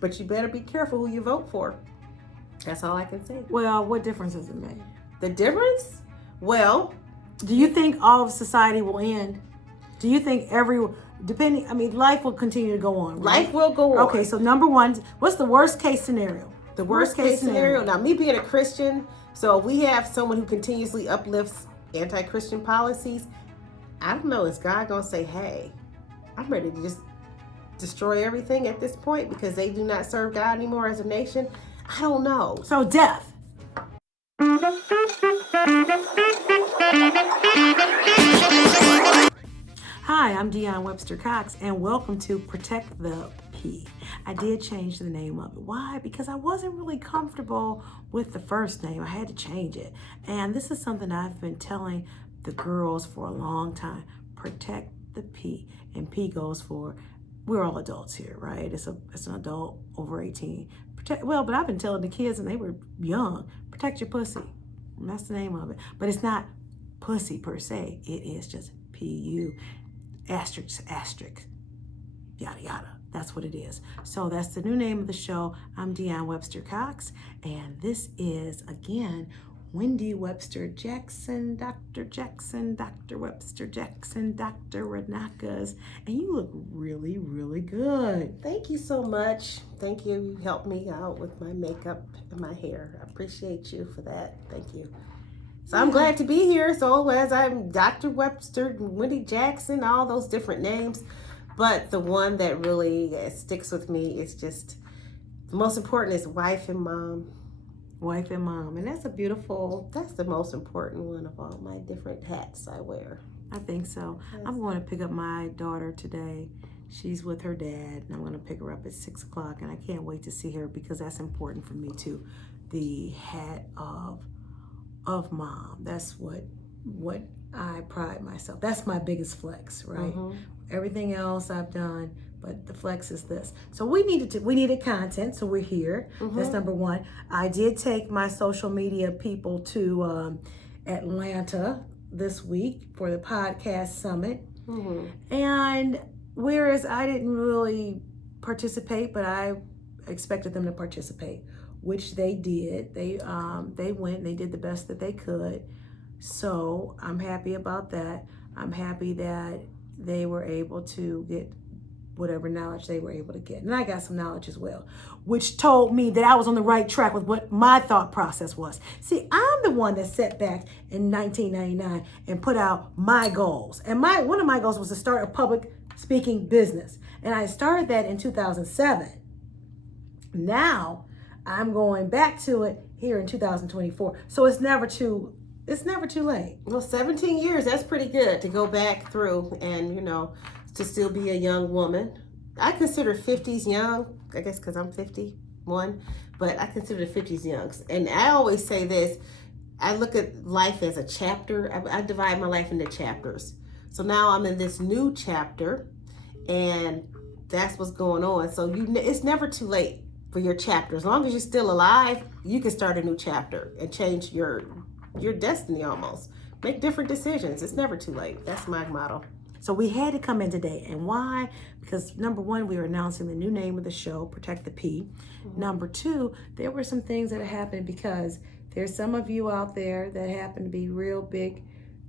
But you better be careful who you vote for. That's all I can say. Well, what difference does it make? The difference? Well, do you think all of society will end? Do you think life will continue to go on, right? Life will go on. Okay, so number one, what's the worst case scenario? The worst case scenario. Now, me being a Christian, so we have someone who continuously uplifts anti-Christian policies. I don't know, is God going to say, hey, I'm ready to just destroy everything at this point because they do not serve God anymore as a nation? I don't know. So death. Hi, I'm Deon Webster Cox, and welcome to Protect the P. I did change the name of it. Why? Because I wasn't really comfortable with the first name. I had to change it. And this is something I've been telling the girls for a long time. Protect the P. And P goes for, we're all adults here, right? It's an adult over 18. But I've been telling the kids, and they were young, protect your pussy. And that's the name of it. But it's not pussy per se. It is just P-U. Asterisk, yada, yada. That's what it is. So that's the new name of the show. I'm Deon Webster Cox, and this is, again, Wendy Webster Jackson, Dr. Webster Jackson, Dr. Ranakas, and you look really, really good. Thank you so much. Thank you. You helped me out with my makeup and my hair. I appreciate you for that. Thank you. So I'm glad to be here. So as I'm Dr. Webster, Wendy Jackson, all those different names. But the one that really sticks with me is just, the most important is wife and mom. Wife and mom. And that's the most important one of all my different hats I wear. I think so. I'm going to pick up my daughter today. She's with her dad, and I'm going to pick her up at 6 o'clock. And I can't wait to see her because that's important for me too. The hat of mom. That's what I pride myself. That's my biggest flex, right? Mm-hmm. Everything else I've done, but the flex is this. So we needed content, so we're here. Mm-hmm. That's number one. I did take my social media people to Atlanta this week for the podcast summit. Mm-hmm. And whereas I didn't really participate, but I expected them to participate, which they did. They went, they did the best that they could. So I'm happy about that. I'm happy that they were able to get whatever knowledge they were able to get. And I got some knowledge as well, which told me that I was on the right track with what my thought process was. See, I'm the one that set back in 1999 and put out my goals. And one of my goals was to start a public speaking business. And I started that in 2007. Now, I'm going back to it here in 2024. So it's never too late. Well, 17 years, that's pretty good to go back through and, to still be a young woman. I consider 50s young, I guess because I'm 51, but I consider the 50s young. And I always say this, I look at life as a chapter. I divide my life into chapters. So now I'm in this new chapter, and that's what's going on. So it's never too late for your chapter. As long as you're still alive, you can start a new chapter and change your destiny almost. Make different decisions. It's never too late. That's my motto. So we had to come in today. And why? Because number one, we were announcing the new name of the show, Protect the P. Mm-hmm. Number two, there were some things that happened because there's some of you out there that happen to be real big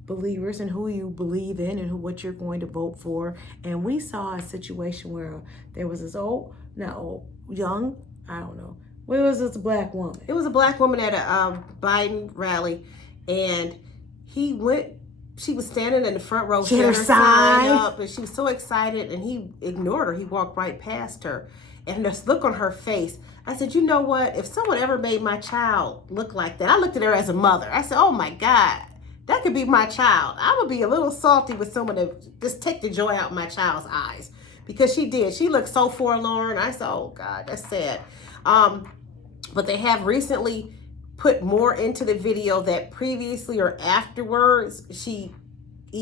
believers in who you believe in and what you're going to vote for. And we saw a situation where there was this young, I don't know. Well, it was this black woman. It was a black woman at a Biden rally, and she was standing in the front row. She had her sign up, and she was so excited, and he ignored her. He walked right past her. And this look on her face, I said, you know what? If someone ever made my child look like that, I looked at her as a mother. I said, oh my God, that could be my child. I would be a little salty with someone that just take the joy out of my child's eyes. Because she did. She looked so forlorn. I said, oh God, that's sad. But they have recently put more into the video that previously or afterwards he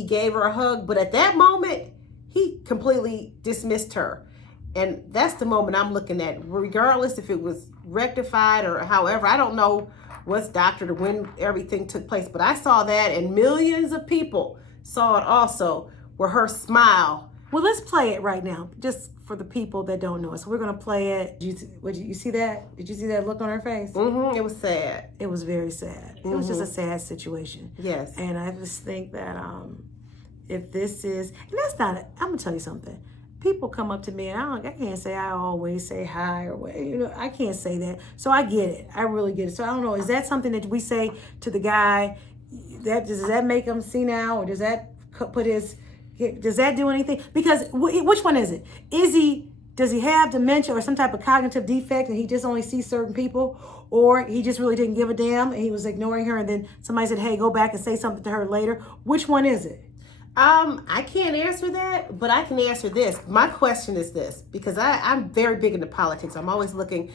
gave her a hug, but at that moment he completely dismissed her. And that's the moment I'm looking at, regardless if it was rectified or however. I don't know what's doctored or when everything took place, but I saw that, and millions of people saw it also, where her smile Well, let's play it right now, just for the people that don't know us. We're gonna play it. You see that? Did you see that look on her face? Mm-hmm. It was sad. It was very sad. It was just a sad situation. Yes. And I just think that if this is, and that's not, I'm gonna tell you something. People come up to me and I can't say I always say hi or what, I can't say that. So I get it. I really get it. So I don't know. Is that something that we say to the guy? Does that make him senile, or does that does that do anything? Because which one is it? Does he have dementia or some type of cognitive defect and he just only sees certain people, or he just really didn't give a damn and he was ignoring her and then somebody said, hey, go back and say something to her later? Which one is it? I can't answer that, but I can answer this. My question is this, because I'm very big into politics. I'm always looking.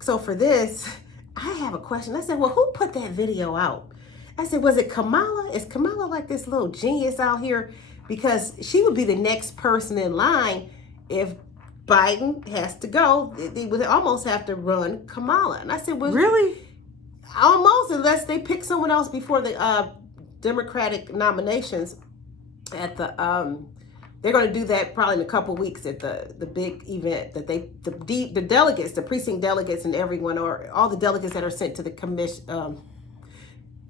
So for this, I have a question. I said, well, who put that video out? I said, was it Kamala? Is Kamala like this little genius out here? Because she would be the next person in line if Biden has to go. They would almost have to run Kamala. And I said, well, really? Almost, unless they pick someone else before the Democratic nominations at the they're going to do that probably in a couple of weeks at the big event that the delegates, the precinct delegates, and everyone, or all the delegates that are sent to the commission. God,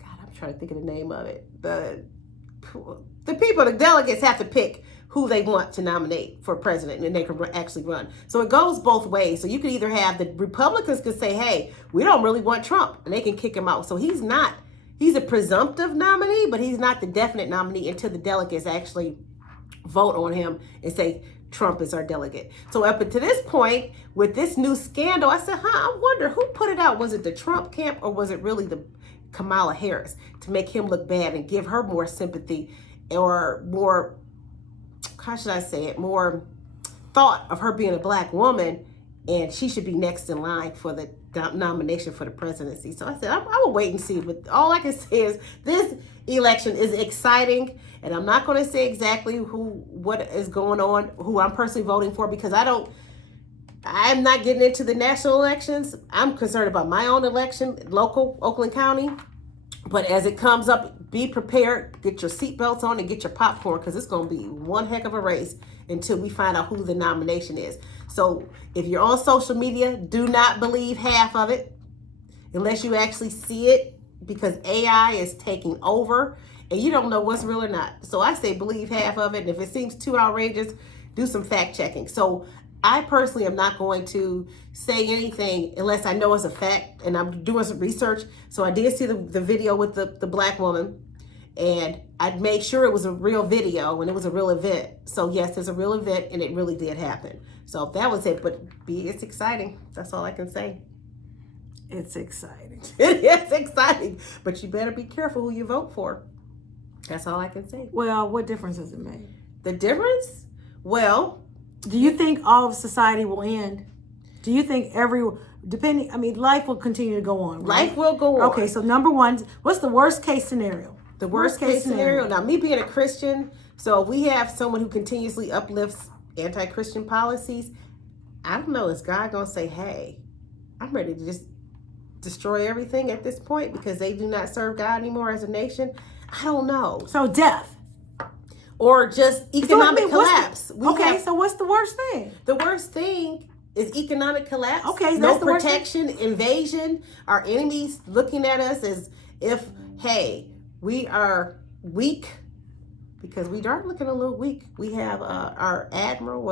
I'm trying to think of the name of it. The people, the delegates, have to pick who they want to nominate for president, and they can actually run. So it goes both ways. So you can either have the Republicans could say, hey, we don't really want Trump, and they can kick him out. So he's a presumptive nominee, but he's not the definite nominee until the delegates actually vote on him and say Trump is our delegate. So up until this point, with this new scandal, I said, I wonder who put it out. Was it the Trump camp, or was it really the Kamala Harris, to make him look bad and give her more sympathy, or more, how should I say it, more thought of her being a black woman, and she should be next in line for the nomination for the presidency. So I said, I will wait and see. But all I can say is this election is exciting, and I'm not going to say exactly what is going on, who I'm personally voting for, because I'm not getting into the national elections. I'm concerned about my own election, local, Oakland County. But as it comes up, be prepared, get your seatbelts on and get your popcorn, because it's going to be one heck of a race until we find out who the nomination is. So if you're on social media, do not believe half of it unless you actually see it, because AI is taking over and you don't know what's real or not. So I say believe half of it. And if it seems too outrageous, do some fact checking. So I personally am not going to say anything unless I know it's a fact, and I'm doing some research. So I did see the video with the black woman, and I made sure it was a real video and it was a real event. So yes, it's a real event and it really did happen. So that was it, but it's exciting. That's all I can say. It's exciting. It is exciting, but you better be careful who you vote for. That's all I can say. Well, what difference does it make? The difference? Well, do you think all of society will end? Do you think life will continue to go on, right? Life will go on. Okay, so number one, what's the worst case scenario? The worst case scenario. Now, me being a Christian, so we have someone who continuously uplifts anti-Christian policies. I don't know, is God going to say, hey, I'm ready to just destroy everything at this point because they do not serve God anymore as a nation? I don't know. So death. Or just economic collapse. So what's the worst thing? The worst thing is economic collapse. Okay, no protection, invasion, our enemies looking at us as if, hey, we are weak, because we are looking a little weak. We have our Admiral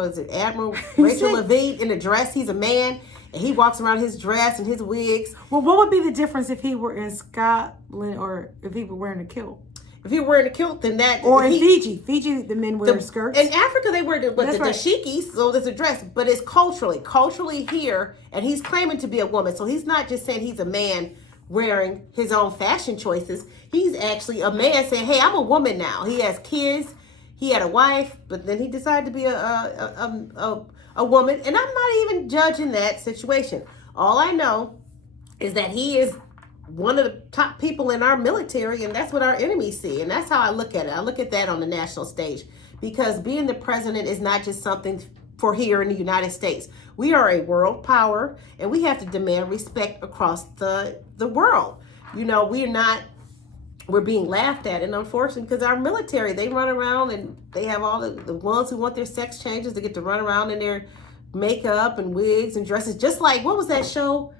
Rachel Levine in a dress. He's a man, and he walks around his dress and his wigs. Well, what would be the difference if he were in Scotland or if he were wearing a kilt? If he were wearing a kilt, then that... Or in Fiji. Fiji, the men wear skirts. In Africa, they wear the dashikis, so there's a dress. But it's culturally here, and he's claiming to be a woman. So he's not just saying he's a man wearing his own fashion choices. He's actually a man saying, hey, I'm a woman now. He has kids. He had a wife, but then he decided to be a woman. And I'm not even judging that situation. All I know is that he is one of the top people in our military, and that's what our enemies see. And that's how I look at it. I look at that on the national stage, because being the president is not just something for here in the United States. We are a world power, and we have to demand respect across the world. You know, we're not we're being laughed at. And unfortunately, because our military, they run around and they have all the ones who want their sex changes, they get to run around in their makeup and wigs and dresses, just like, what was that show?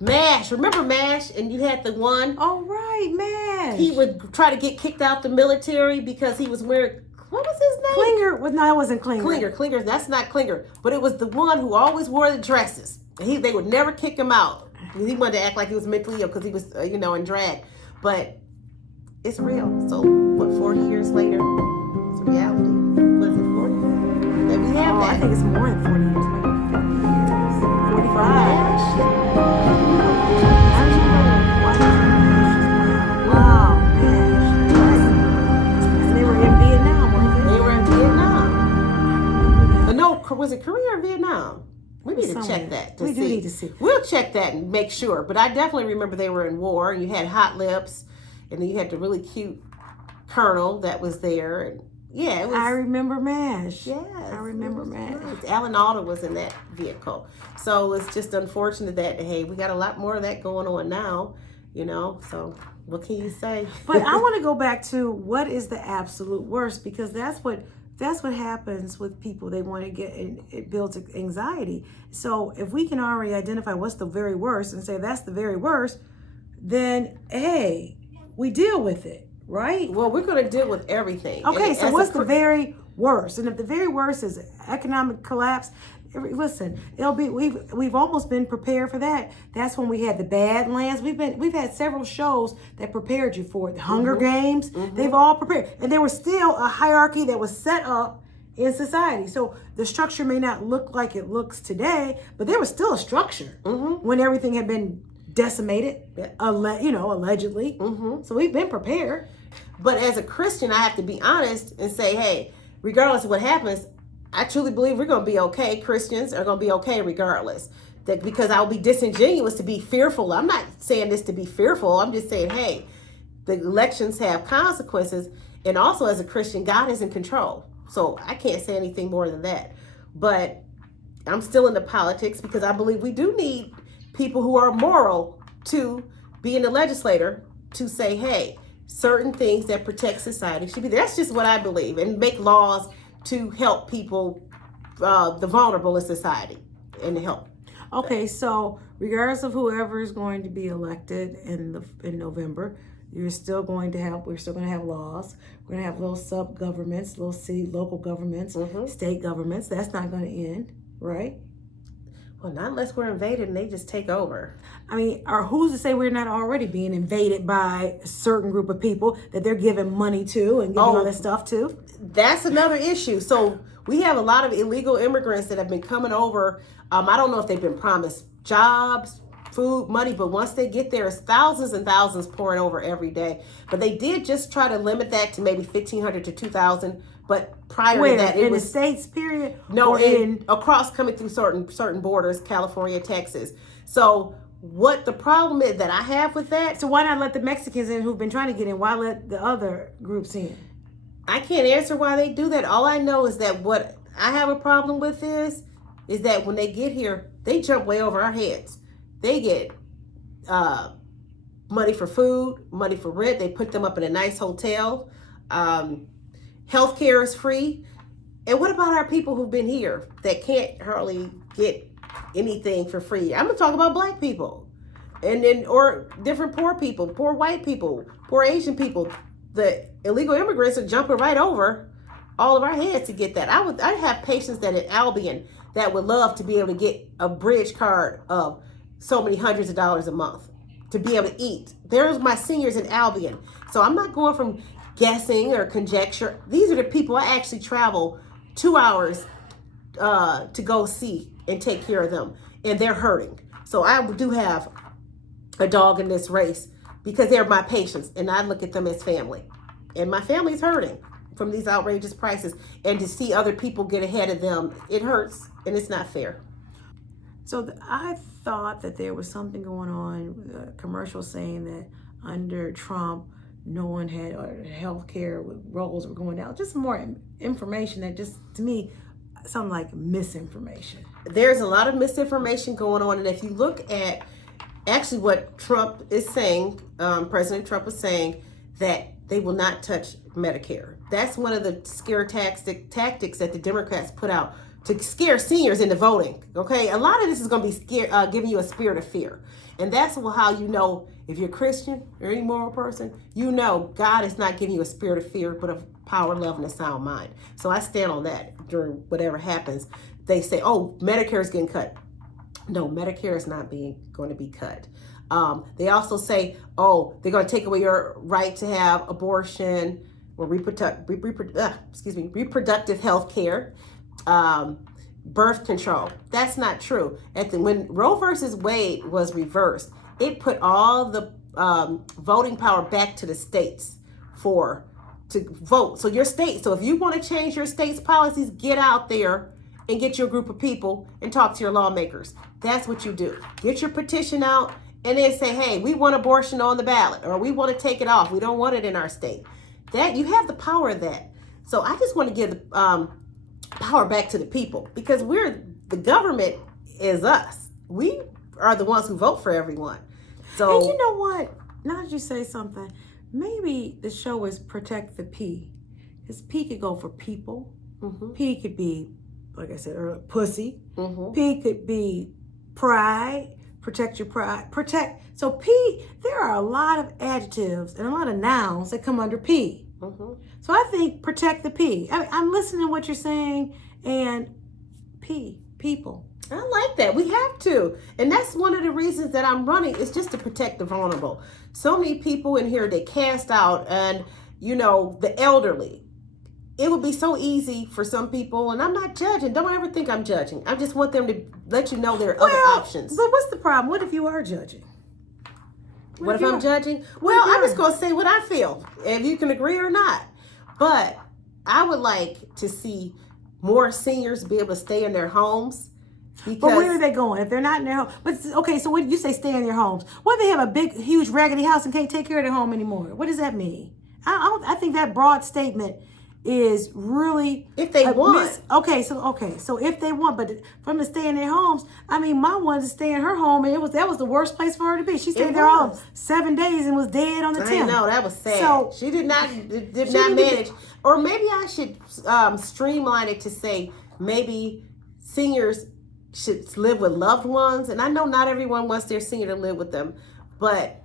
MASH. Remember MASH? And you had the one. Oh, right, MASH. He would try to get kicked out the military because he was wearing, what was his name? Klinger. Well, no, it wasn't Klinger. Klinger. That's not Klinger. But it was the one who always wore the dresses. And they would never kick him out. He wanted to act like he was mentally ill because he was, in drag. But it's real. So, what, 40 years later, it's reality. Was it 40 years? That we have that. I think it's more than 40 years. Maybe 50 years. 45. Wow, MASH. And they were in Vietnam, weren't they? They were in Vietnam. But no, was it Korea or Vietnam? We need to check that. We do need to see. We'll check that and make sure. But I definitely remember they were in war. And you had Hot Lips, and then you had the really cute colonel that was there. And yeah, it was. I remember MASH. Yes, I remember MASH. Nice. Alan Alda was in that vehicle. So it's just unfortunate that, hey, we got a lot more of that going on now, So what can you say? But I want to go back to what is the absolute worst, because that's what happens with people. They want to get, it builds anxiety. So if we can already identify what's the very worst and say that's the very worst, then hey, we deal with it, right? Well, we're going to deal with everything. Okay, so what's the very worst? And if the very worst is economic collapse, listen, it'll be we've almost been prepared for that. That's when we had the Badlands. We've had several shows that prepared you for it. The Hunger Games, they've all prepared. And there was still a hierarchy that was set up in society. So the structure may not look like it looks today, but there was still a structure when everything had been decimated, allegedly. So we've been prepared. But as a Christian, I have to be honest and say, hey, regardless of what happens, I truly believe we're going to be okay. Christians are going to be okay regardless. That because I'll be disingenuous to be fearful. I'm not saying this to be fearful. I'm just saying, hey, the elections have consequences. And also as a Christian, God is in control. So I can't say anything more than that. But I'm still into politics because I believe we do need people who are moral to be in the legislature to say, hey, certain things that protect society should be there. That's just what I believe. And make laws to help people, the vulnerable in society, and to help. Okay, so regardless of whoever is going to be elected in November, we're still going to have laws. We're going to have little sub-governments, little city, local governments, state governments. That's not going to end, right? Well, not unless we're invaded and they just take over. I mean, or who's to say we're not already being invaded by a certain group of people that they're giving money to and giving all that stuff to? That's another issue. So we have a lot of illegal immigrants that have been coming over. I don't know if they've been promised jobs, food, money, but once they get there, it's thousands and thousands pouring over every day. But they did just try to limit that to maybe 1,500 to 2,000. But prior to that, it was the States, period. No, across coming through certain borders, California, Texas. So what the problem is that I have with that? So why not let the Mexicans in who've been trying to get in? Why let the other groups in? I can't answer why they do that. All I know is that what I have a problem with is that when they get here, they jump way over our heads. They get money for food, money for rent. They put them up in a nice hotel. Healthcare is free. And what about our people who've been here that can't hardly get anything for free? I'm gonna talk about Black people, or different poor people, poor white people, poor Asian people. The illegal immigrants are jumping right over all of our heads to get that. I have patients that in Albion that would love to be able to get a bridge card of so many hundreds of dollars a month to be able to eat. There's my seniors in Albion. So I'm not going from guessing or conjecture. These are the people I actually travel 2 hours to go see and take care of them, and they're hurting. So I do have a dog in this race because they're my patients, and I look at them as family, and my family's hurting from these outrageous prices, and to see other people get ahead of them, it hurts, and it's not fair. So I thought that there was something going on, a commercial saying that under Trump, no one had healthcare rolls were going down. Just some more information that just, to me, sounded like misinformation. There's a lot of misinformation going on, and if you look at actually what Trump is saying, President Trump is saying that they will not touch Medicare. That's one of the scare tactics that the Democrats put out to scare seniors into voting. Okay, a lot of this is going to be giving you a spirit of fear, and that's how you know if you're Christian or any moral person, you know God is not giving you a spirit of fear, but of power, love, and a sound mind. So I stand on that during whatever happens. They say, "Oh, Medicare is getting cut." No, Medicare is not going to be cut. They also say, "Oh, they're going to take away your right to have abortion or reproductive health care, birth control." That's not true. When Roe versus Wade was reversed, it put all the voting power back to the states to vote. So your state. So if you want to change your state's policies, get out there and get your group of people and talk to your lawmakers. That's what you do. Get your petition out and then say, "Hey, we want abortion on the ballot," or "We want to take it off. We don't want it in our state." That you have the power of that. So I just want to give the power back to the people, because the government is us. We are the ones who vote for everyone. So, and you know what? Now that you say something, maybe the show is Protect the P. Because P could go for people. mm-hmm, P could be, like I said earlier, pussy. mm-hmm. P could be pride. Protect your pride. Protect. So P, there are a lot of adjectives and a lot of nouns that come under P. Mm-hmm. So I think protect the P. I'm listening to what you're saying, and P, people. I like that. We have to. And that's one of the reasons that I'm running, is just to protect the vulnerable. So many people in here, they cast out, and, the elderly. It would be so easy for some people, and I'm not judging. Don't ever think I'm judging. I just want them to let you know there are other options. But what's the problem? What if you are judging? What if I'm judging? Well, I'm just going to say what I feel, if you can agree or not. But I would like to see more seniors be able to stay in their homes. But where are they going if they're not in their home? But okay, so what you say, stay in their homes? What if they have a big, huge, raggedy house and can't take care of their home anymore? What does that mean? I think that broad statement is really, if they want. So if they want, but from to stay in their homes, I mean, my one to stay in her home, and that was the worst place for her to be. She stayed there all 7 days and was dead on the 10th. I know, that was sad. So she did not manage. Or maybe I should streamline it to say maybe seniors should live with loved ones. And I know not everyone wants their senior to live with them, but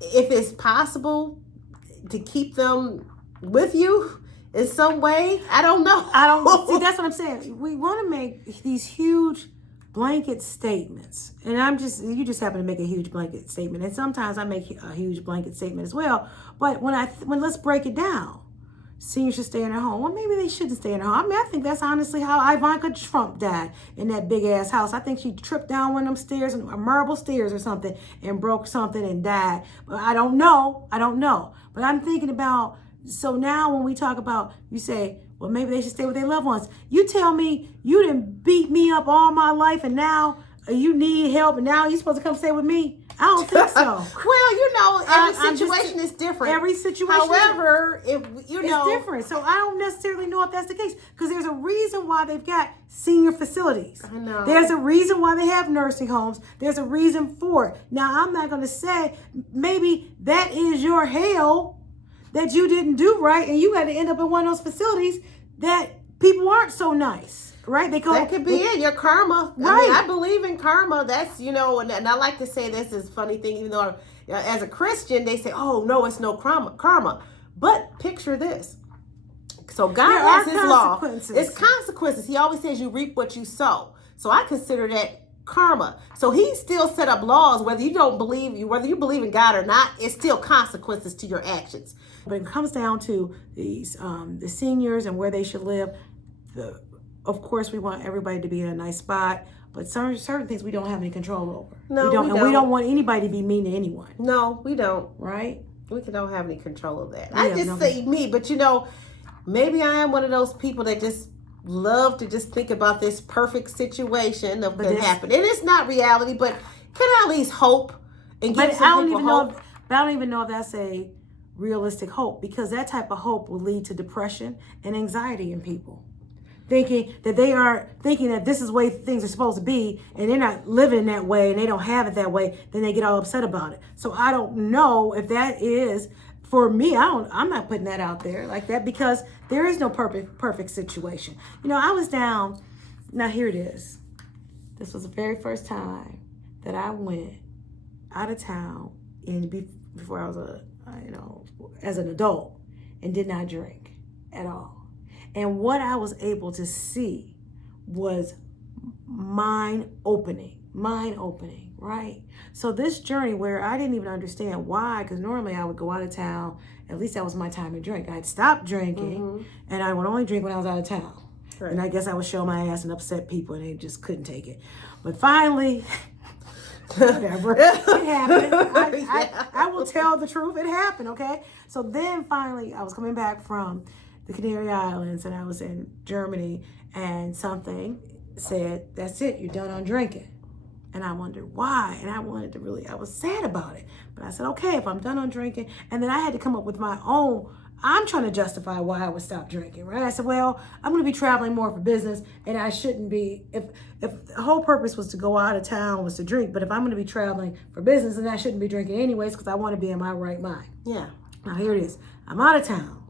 if it's possible to keep them with you in some way, I don't know. See, that's what I'm saying. We want to make these huge blanket statements, and you just happen to make a huge blanket statement, and sometimes I make a huge blanket statement as well. But when let's break it down. Seniors should stay in their home. Well, maybe they shouldn't stay in their home. I mean, I think that's honestly how Ivanka Trump died, in that big ass house. I think she tripped down one of them stairs, marble stairs or something, and broke something and died. But I don't know. But I'm thinking about, so now when we talk about, you say, well, maybe they should stay with their loved ones. You tell me you didn't beat me up all my life, and now you need help, and now you're supposed to come stay with me? I don't think so. Well, every situation is different. Every situation. However, it's different. So I don't necessarily know if that's the case, because there's a reason why they've got senior facilities. I know. There's a reason why they have nursing homes. There's a reason for it. Now, I'm not going to say maybe that is your hell that you didn't do right, and you got to end up in one of those facilities that people aren't so nice. Right? That could be it. Your karma. Right. I mean, I believe in karma. That's, and I like to say this is a funny thing, even though as a Christian, they say, oh, no, it's no karma. But picture this. So God has his law. It's consequences. He always says you reap what you sow. So I consider that karma. So he still set up laws, whether you believe in God or not, it's still consequences to your actions. But it comes down to these the seniors and where they should live. Of course, we want everybody to be in a nice spot, but certain things we don't have any control over. No, we don't. And we don't want anybody to be mean to anyone. No, we don't. Right? We don't have any control of that. I just say me, but maybe I am one of those people that just love to just think about this perfect situation that can happen. And it's not reality, but can I at least hope and give some people hope? I don't even know if that's a realistic hope, because that type of hope will lead to depression and anxiety in people. thinking that they are thinking that this is the way things are supposed to be, and they're not living that way and they don't have it that way, then they get all upset about it. So I don't know if that is for me. I'm not putting that out there like that, because there is no perfect situation. I was down. Now here it is. This was the very first time that I went out of town before I was as an adult, and did not drink at all. And what I was able to see was mind opening, right? So this journey where I didn't even understand why, because normally I would go out of town, at least that was my time to drink. I'd stop drinking, and I would only drink when I was out of town. Right. And I guess I would show my ass and upset people, and they just couldn't take it. But finally, whatever, it happened. I will tell the truth. It happened, okay? So then finally, I was coming back from the Canary Islands, and I was in Germany, and something said, that's it, you're done on drinking. And I wondered why, and I was sad about it. But I said, okay, if I'm done on drinking, and then I had to come up with my own, I'm trying to justify why I would stop drinking, right? I said, well, I'm going to be traveling more for business, and I shouldn't be, if the whole purpose was to go out of town was to drink, but if I'm going to be traveling for business, then I shouldn't be drinking anyways, because I want to be in my right mind. Yeah. Now here it is. I'm out of town.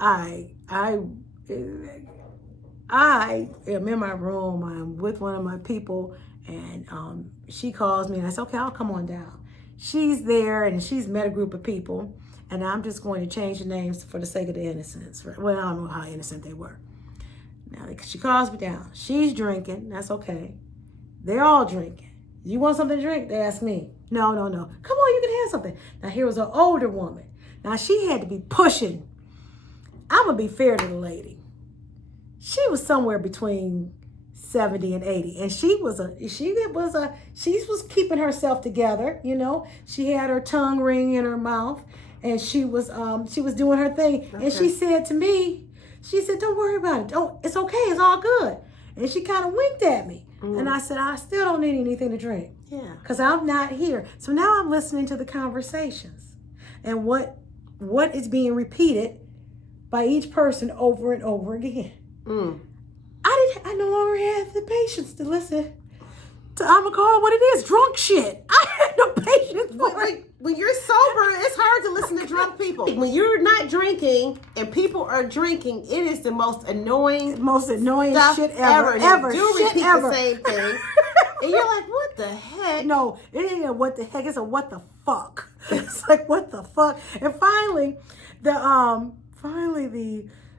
I am in my room. I'm with one of my people, and she calls me, and I said, okay, I'll come on down. She's there, and she's met a group of people, and I'm just going to change the names for the sake of the innocence. Well, I don't know how innocent they were. Now, she calls me down. She's drinking. That's okay. They're all drinking. You want something to drink? They ask me. No. Come on, you can have something. Now, here was an older woman. Now, she had to be pushing. I'm going to be fair to the lady. She was somewhere between 70 and 80. And she was keeping herself together, She had her tongue ring in her mouth, and she was doing her thing. Okay. And she said to me, don't worry about it. It's okay. It's all good. And she kind of winked at me. And I said, I still don't need anything to drink. Yeah. Because I'm not here. So now I'm listening to the conversations and what is being repeated by each person over and over again. I no longer have the patience to listen to, I'm gonna call it what it is, drunk shit. I had no patience for it. When you're sober, it's hard to listen to drunk people. When you're not drinking and people are drinking, it is the most annoying shit ever. You do repeat the same thing. And you're like, what the heck? No, it ain't a what the heck, it's a what the fuck. It's like, what the fuck? And finally,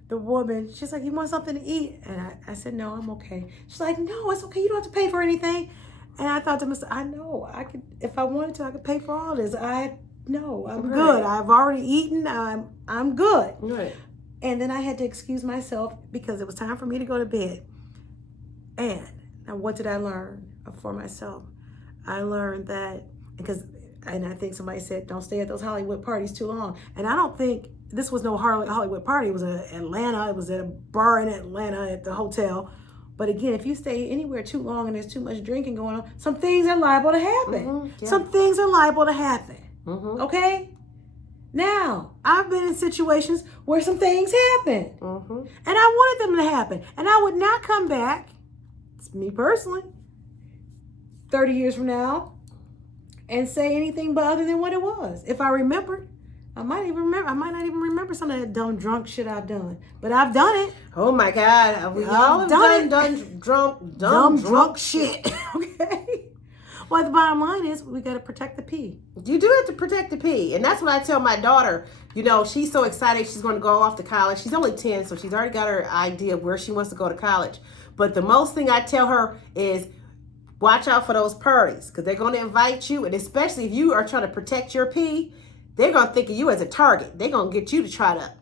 the woman, she's like, you want something to eat? And I said, no, I'm okay. She's like, no, it's okay. You don't have to pay for anything. And I thought to myself, I know, I could, if I wanted to, I could pay for all this. I'm good. I've already eaten. I'm good. Right. And then I had to excuse myself because it was time for me to go to bed. And now what did I learn for myself? I learned that and I think somebody said, don't stay at those Hollywood parties too long. And I don't think this was no Hollywood party. It was in Atlanta. It was at a bar in Atlanta at the hotel. But again, if you stay anywhere too long and there's too much drinking going on, some things are liable to happen. Yeah. Some things are liable to happen. Okay? Now, I've been in situations where some things happen. And I wanted them to happen. And I would not come back, it's me personally, 30 years from now, and say anything but other than what it was. If I remembered, I might not even remember some of that dumb drunk shit I've done. But I've done it. Oh my God. We all have done drunk shit. Okay. Well, the bottom line is we got to protect the pee. You do have to protect the pee. And that's what I tell my daughter. She's so excited she's going to go off to college. She's only 10, so she's already got her idea of where she wants to go to college. But the most thing I tell her is watch out for those parties, because they're going to invite you. And especially if you are trying to protect your pee, they're going to think of you as a target. They're going to get you to try to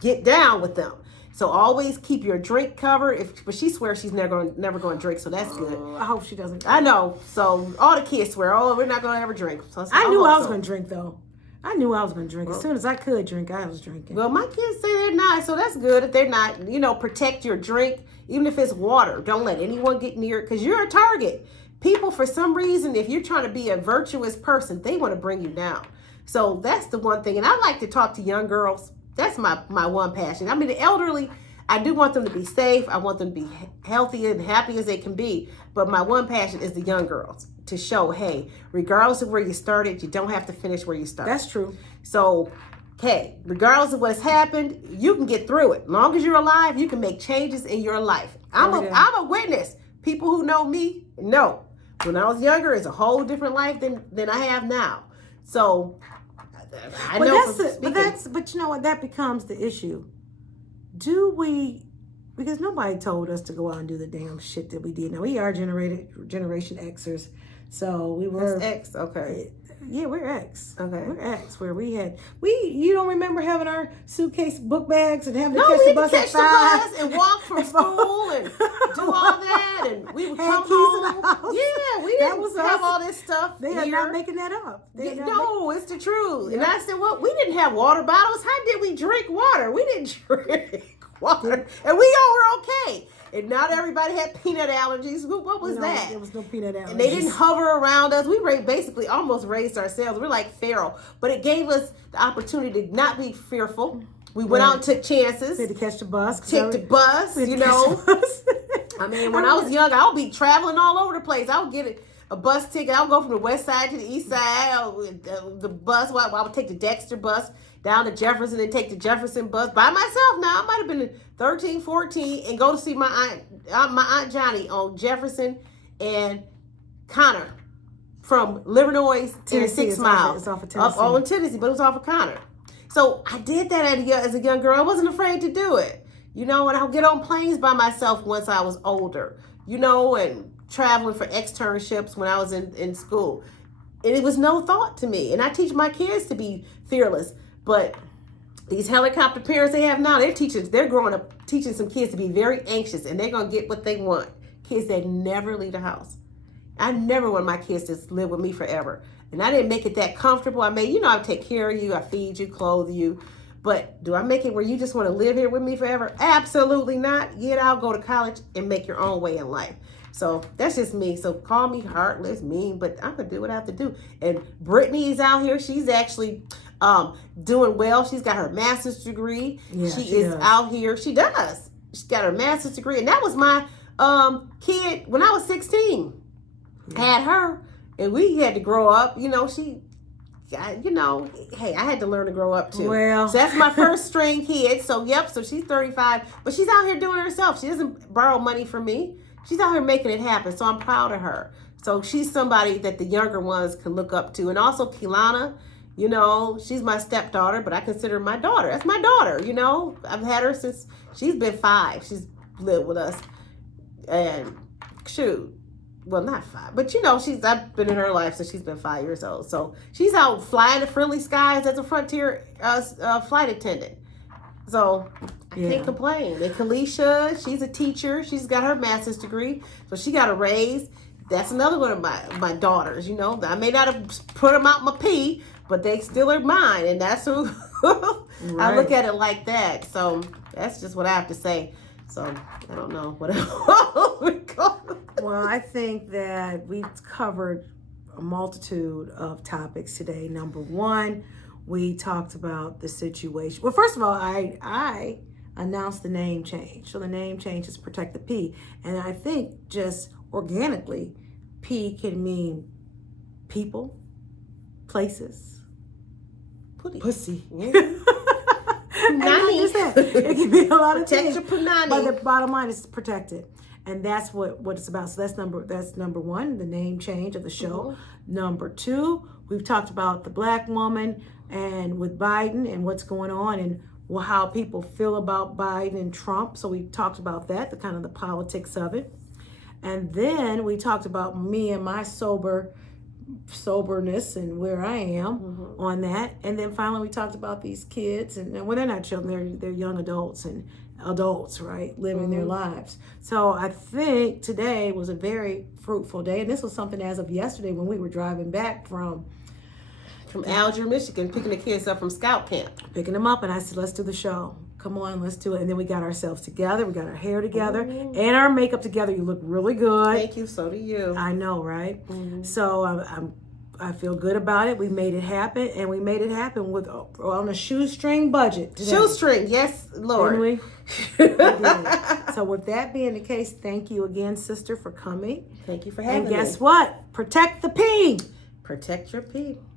get down with them. So always keep your drink covered. But she swears she's never going to drink, so that's good. I hope she doesn't. I know. So all the kids swear, we're not going to ever drink. So I knew I was going to drink, though. I knew I was going to drink. As soon as I could drink, I was drinking. Well, my kids say they're not, so that's good if they're not. Protect your drink, even if it's water. Don't let anyone get near it, because you're a target. People, for some reason, if you're trying to be a virtuous person, they want to bring you down. So that's the one thing. And I like to talk to young girls. That's my one passion. I mean, the elderly, I do want them to be safe. I want them to be healthy and happy as they can be. But my one passion is the young girls, to show, hey, regardless of where you started, you don't have to finish where you started. That's true. So, hey, regardless of what's happened, you can get through it. As long as you're alive, you can make changes in your life. I'm a witness. People who know me know. When I was younger, it's a whole different life than I have now. So, I know. But you know what? That becomes the issue. Do we? Because nobody told us to go out and do the damn shit that we did. Now we are Generation Xers, so we were X. Okay. Yeah, we're X. Okay. We're X, where you don't remember having our suitcase book bags and having to we catch the had bus to at catch the 5 bus and walk from school and do all that, and we would come keys in the home. house. Yeah, we didn't was have us. all this stuff. They are not making that up. No, it's the truth. And I said, well, we didn't have water bottles. How did we drink water? We didn't drink water, and we all were okay. And not everybody had peanut allergies. What was that? There was no peanut allergies. And they didn't hover around us. We basically almost raised ourselves. We're like Pharaoh. But it gave us the opportunity to not be fearful. We went out and took chances. We had to catch the bus. Take the bus, you know. I mean, when I was young, I would be traveling all over the place. I would get a bus ticket. I would go from the west side to the east side. The bus, I would take the Dexter bus down to Jefferson and take the Jefferson bus by myself. Now, I might have been 13, 14 and go to see my aunt Johnny on Jefferson and Connor from Livernois to 6 miles. It's off of Tennessee. Up on Tennessee, but it was off of Connor. So I did that as a young girl. I wasn't afraid to do it. You know, and I'll get on planes by myself once I was older, you know, and traveling for externships when I was in school. And it was no thought to me. And I teach my kids to be fearless. But these helicopter parents they have now, they're growing up teaching some kids to be very anxious, and they're going to get what they want. Kids that never leave the house. I never want my kids to live with me forever. And I didn't make it that comfortable. I mean, you know, I take care of you, I feed you, clothe you. But do I make it where you just want to live here with me forever? Absolutely not. Get out, go to college, and make your own way in life. So that's just me. So call me heartless, mean, but I'm going to do what I have to do. And Brittany is out here. She's actually doing well. She's got her master's degree. Yeah, she is out here. She does. She's got her master's degree. And that was my kid when I was 16. Yeah. Had her. And we had to grow up. You know, hey, I had to learn to grow up too. Well. So that's my first string kid. So, so she's 35. But she's out here doing it herself. She doesn't borrow money from me. She's out here making it happen. So I'm proud of her. So she's somebody that the younger ones can look up to. And also Keelana, you know, she's my stepdaughter, but I consider her my daughter. That's my daughter, you know. I've had her since she's been 5. She's lived with us. And shoot. Well, not 5, but you know, I've been in her life since she's been 5 years old. So she's out flying the friendly skies as a Frontier flight attendant. So I can't complain. And Kalisha, she's a teacher. She's got her master's degree. So she got a raise. That's another one of my daughters, you know. I may not have put them out my pee, but they still are mine. And that's who I look at it like that. So that's just what I have to say. So I don't know what else. Well, I think that we've covered a multitude of topics today. Number one, we talked about the situation. Well, first of all, I announced the name change. So the name change is Protect the P. And I think just organically, P can mean people, places, pussy. And not just that. It can be a lot of things. But the bottom line is protected. And that's what it's about. So that's number one, the name change of the show. Mm-hmm. Number 2, we've talked about the black woman and with Biden and what's going on and how people feel about Biden and Trump. So we talked about that, the kind of the politics of it. And then we talked about me and my soberness and where I am on that. And then finally we talked about these kids and well, they're not children, they're young adults and adults, right? Living their lives. So I think today was a very fruitful day. And this was something as of yesterday when we were driving back from Alger, Michigan, picking the kids up from scout camp. Picking them up and I said, let's do the show. Come on, let's do it. And then we got ourselves together. We got our hair together and our makeup together. You look really good. Thank you. So do you. I know, right? So I'm I feel good about it. We made it happen, and we made it happen with on a shoestring budget today. Shoestring, yes, Lord. Didn't we? We did. So with that being the case, thank you again, sister, for coming. Thank you for having me. And guess what? Protect the pea. Protect your pee.